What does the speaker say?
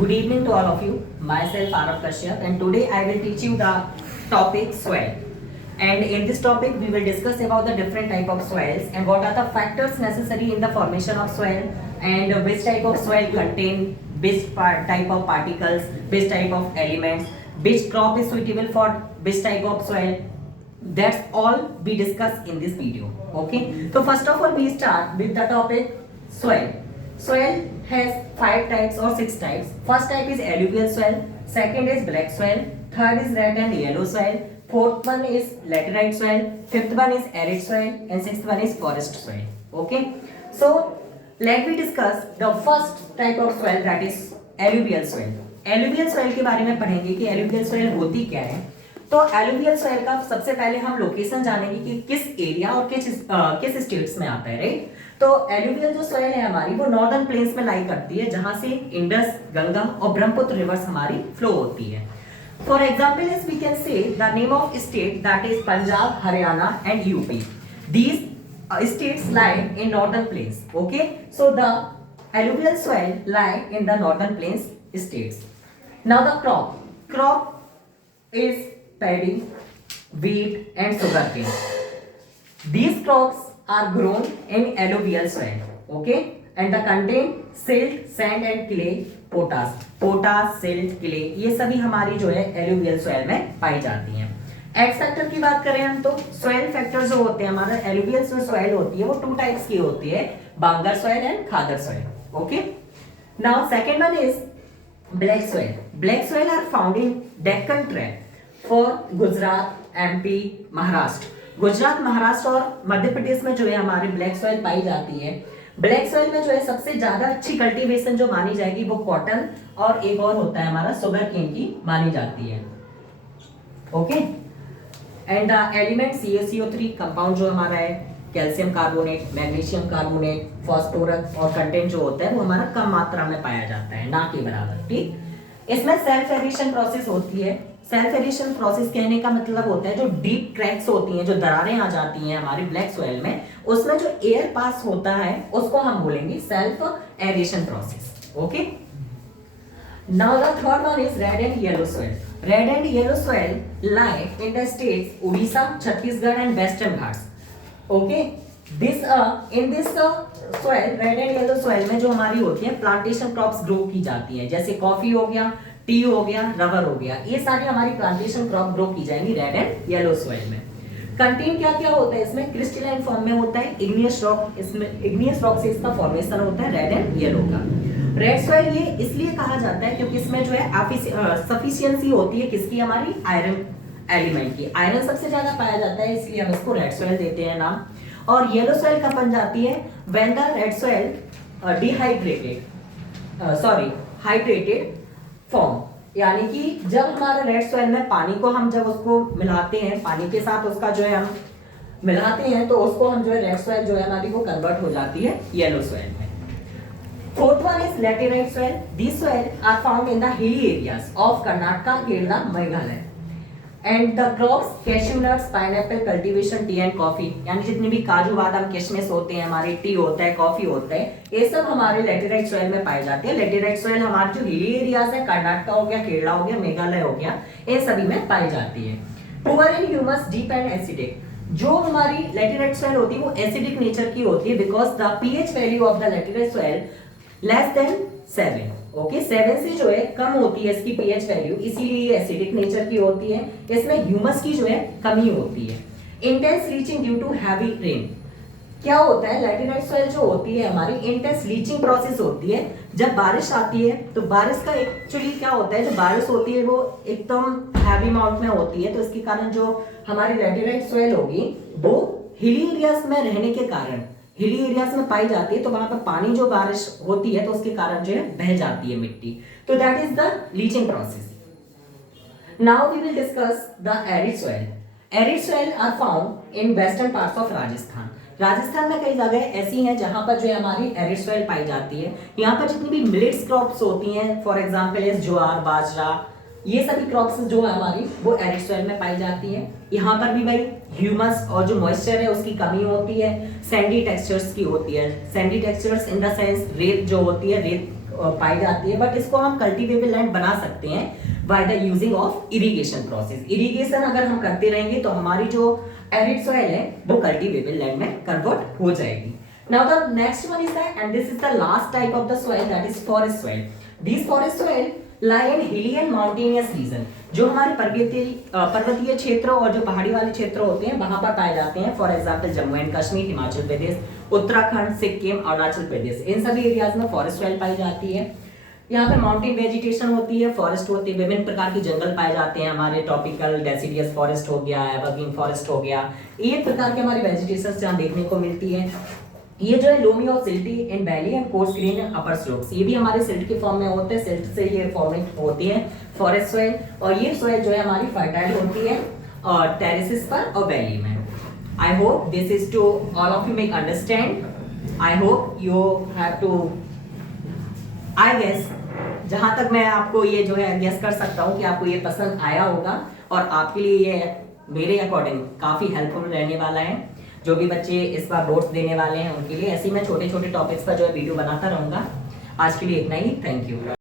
Good evening to all of you. Myself Arav Kashyap, and today I will teach you the topic soil. And in this topic we will discuss about the different type of soils and what are the factors necessary in the formation of soil, and which type of soil contain which type of particles, which type of elements, which crop is suitable for which type of soil. That's all we discuss in this video. Okay, so first of all we start with the topic soil. Soil has 5 types or 6 types. First type is alluvial soil, second is black soil, third is red and yellow soil, fourth one is laterite soil, fifth one is arid soil, and sixth one is forest soil. Okay, so let me discuss the first type of soil, that is alluvial soil. alluvial soil के बारे में पढ़ेंगे कि alluvial soil होती क्या है. तो alluvial soil का सबसे पहले हम लोकेशन जानेंगे कि किस एरिया और किस स्टेट्स में आता है, राइट. तो एलुवियल जो सॉइल है हमारी वो नॉर्दर्न प्लेन्स में लाई करती है, जहां से इंडस, गंगा और ब्रह्मपुत्र रिवर्स हमारी फ्लो होती है. For example is we can say the name of state, that is Punjab, Haryana and UP. These states lie in northern plains. Okay, so the alluvial soil lie in the northern plains states. Now the crop is paddy, wheat and sugarcane. These crops are grown in alluvial soil, okay, and they contain silt, sand and clay, potash, silt, clay, ये सभी हमारी जो है alluvial soil में पाई जाती हैं. X factor की बात करें हम तो soil factor जो होते हैं हमारा alluvial जो soil होती है वो 2 टाइप्स की होती है, bangar soil and khadar soil. Okay, now second one is black soil. Black soil are found in Deccan tract for Gujarat, MP, Maharashtra. Gujarat, Maharashtra और मध्य प्रदेश में जो है हमारी ब्लैक सॉइल पाई जाती है. ब्लैक सॉइल में जो है सबसे ज्यादा अच्छी कल्टीवेशन जो मानी जाएगी वो कॉटन और एक और होता है हमारा शुगर केन की मानी जाती है. Okay, and the element CaCO3 compound जो हमारा है, calcium carbonate, magnesium carbonate, phosphorus और कंटेंट जो होता है वो हमारा कम मात्रा में पाया जाता है, ना के बराबर. ठीक, इसमें सेल्फ एडिशन प्रोसेस होती है. सेल्फ एडिशन प्रोसेस कहने का मतलब होता है जो डीप क्रैक्स होती हैं, जो दरारें आ जाती हैं हमारी ब्लैक सॉइल में, उसमें जो एयर पास होता है उसको हम बोलेंगे self addition process. Okay, now the third one is red and yellow soil. Red and yellow soil lie in the states Orissa, Chhattisgarh and Western Ghats. Okay, this in this soil, red and yellow soil में जो हमारी होती है plantation crops grow की जाती है, जैसे coffee हो गया, टी हो गया, रबर हो गया, ये सारी हमारी प्लांटेशन क्रॉप ग्रो की जाएंगी रेड एंड येलो सॉइल में. कंटेन क्या क्या होता है इसमें, क्रिस्टलाइन फॉर्म में होता है इग्नियस रॉक. इसमें इग्नियस रॉक से इसका फॉर्मेशन होता है रेड एंड येलो का. रेड सॉइल ये इसलिए कहा जाता है क्योंकि इसमें जो है सफिशिएंसी होती है किसकी, हमारी आयरन एलिमेंट की. आयरन सबसे ज्यादा पाया जाता है, इसलिए हम इसको रेड सॉइल देते हैं नाम. और येलो सॉइल कब बन जाती है, when the red soil hydrated form, यानी कि जब हमारे रेड सॉइल में पानी को हम जब उसको मिलाते हैं, पानी के साथ उसका जो है हम मिलाते हैं, तो उसको हम जो है रेड सॉइल जो है हमारी वो कन्वर्ट हो जाती है येलो सॉइल में. Fourth one is laterite soil. This soil are found in the hilly areas of Karnataka, Kerala, Meghalaya. And the crops cashew nuts, pineapple, cultivation, tea and coffee, यानी जितने भी काजू बादाम किशमिश होते हैं हमारे, टी होता है, कॉफी होता है, ये सब हमारे लैटेराइट सॉइल में पाए जाते हैं. लैटेराइट सॉइल हमारे जो हिली एरियाज है, कर्नाटका हो गया, केरला हो गया, मेघालय हो गया, इन सभी में पाई जाती है. Poor in humus, deep and acidic. जो हमारी लैटेराइट सॉइल होती है वो एसिडिक नेचर की होती है, because the pH value of the laterite soil less than 7. Okay, 7 से जो है कम होती है इसकी पीएच वैल्यू, इसीलिए ये एसिडिक नेचर की होती है. इसमें ह्यूमस की जो है कमी होती है. Intense leaching due to heavy rain. क्या होता है, लैटेराइट सॉइल जो होती है हमारी इंटेंस लीचिंग प्रोसेस होती है. जब बारिश आती है तो बारिश का एक्चुअली क्या होता है, जो बारिश होती है वो एकदम हैवी अमाउंट में होती है, तो इसके कारण जो हमारी लैटेराइट सॉइल होगी वो हिली एरियाज में रहने के कारण, हिली एरियाज में पाई जाती है, तो वहां पर पानी जो बारिश होती है तो उसके कारण जो है बह जाती है मिट्टी. तो that is the leaching process. Now we will discuss the arid soil. Arid soil are found in western parts of Rajasthan. Rajasthan में कई जगह ऐसी हैं जहां पर जो है हमारी एरिड सॉइल पाई जाती है. यहाँ पर जितनी भी मिलेट्स क्रॉप्स होती हैं, फॉर एग्जांपल इज ज्वार, बाजरा, ये सभी क्रॉप्स जो है हमारी वो एरिड सॉइल में पाई जाती है. यहाँ पर भी भाई ह्यूमस और जो मॉइस्चर है उसकी कमी होती है, सैंडी टेक्सचर्स की होती है. Sandy textures in the sense रेत जो होती है, रेत पाई जाती है, बट इसको हम कल्टीवेबल लैंड बना सकते हैं by the using of irrigation process. Irrigation अगर हम करते रहेंगे तो हमारी जो एरिड सॉइल है वो कल्टीवेबल लैंड में कन्वर्ट हो जाएगी। Now the next one is that, and this is the last type of the soil, that is forest soil. These forest soil lie in hilly and mountainous region. जो हमारे पर्वतीय क्षेत्र और जो पहाड़ी वाले क्षेत्र होते हैं वहां पर पाए जाते हैं। For example Jammu and Kashmir, Himachal Pradesh, Uttarakhand, Sikkim, Arunachal Pradesh, इन सभी एरियाज में फॉरेस्ट सॉइल पाई जाती है। यहाँ पे माउंटेन वेजिटेशन होती है, फॉरेस्ट होती है, विभिन्न प्रकार के जंगल पाए जाते हैं। हमारे ट्रॉपिकल डेसिडियस फॉरेस्ट हो गया, एवरग्रीन फॉरेस्ट हो गया, ये प्रकार के हमारी वेजिटेशन यहाँ देखने को मिलती है। ये जो है लोमी और silty in valley and course green and upper slopes, ये भी हमारे सिल्ट के फॉर्म में होते हैं, सिल्ट से ये फॉर्मेट होती है फॉरेस्ट सॉइल। और ये सॉइल जो है हमारी फर्टाइल होती है और टेरेसेस पर और वैली में। I hope this is to all of you make understand. I hope you have to, I guess जहां तक मैं आपको ये जो है गेस कर सकता हूँ कि आपको ये पसंद आया होगा और आपके लिए ये मेरे अकॉर्डिंग काफी हेल्पफुल रहने वाला है। जो भी बच्चे इस बार बोर्ड्स देने वाले हैं उनके लिए ऐसे ही मैं छोटे छोटे टॉपिक्स पर जो है वीडियो बनाता रहूंगा। आज के लिए इतना ही, थैंक यू।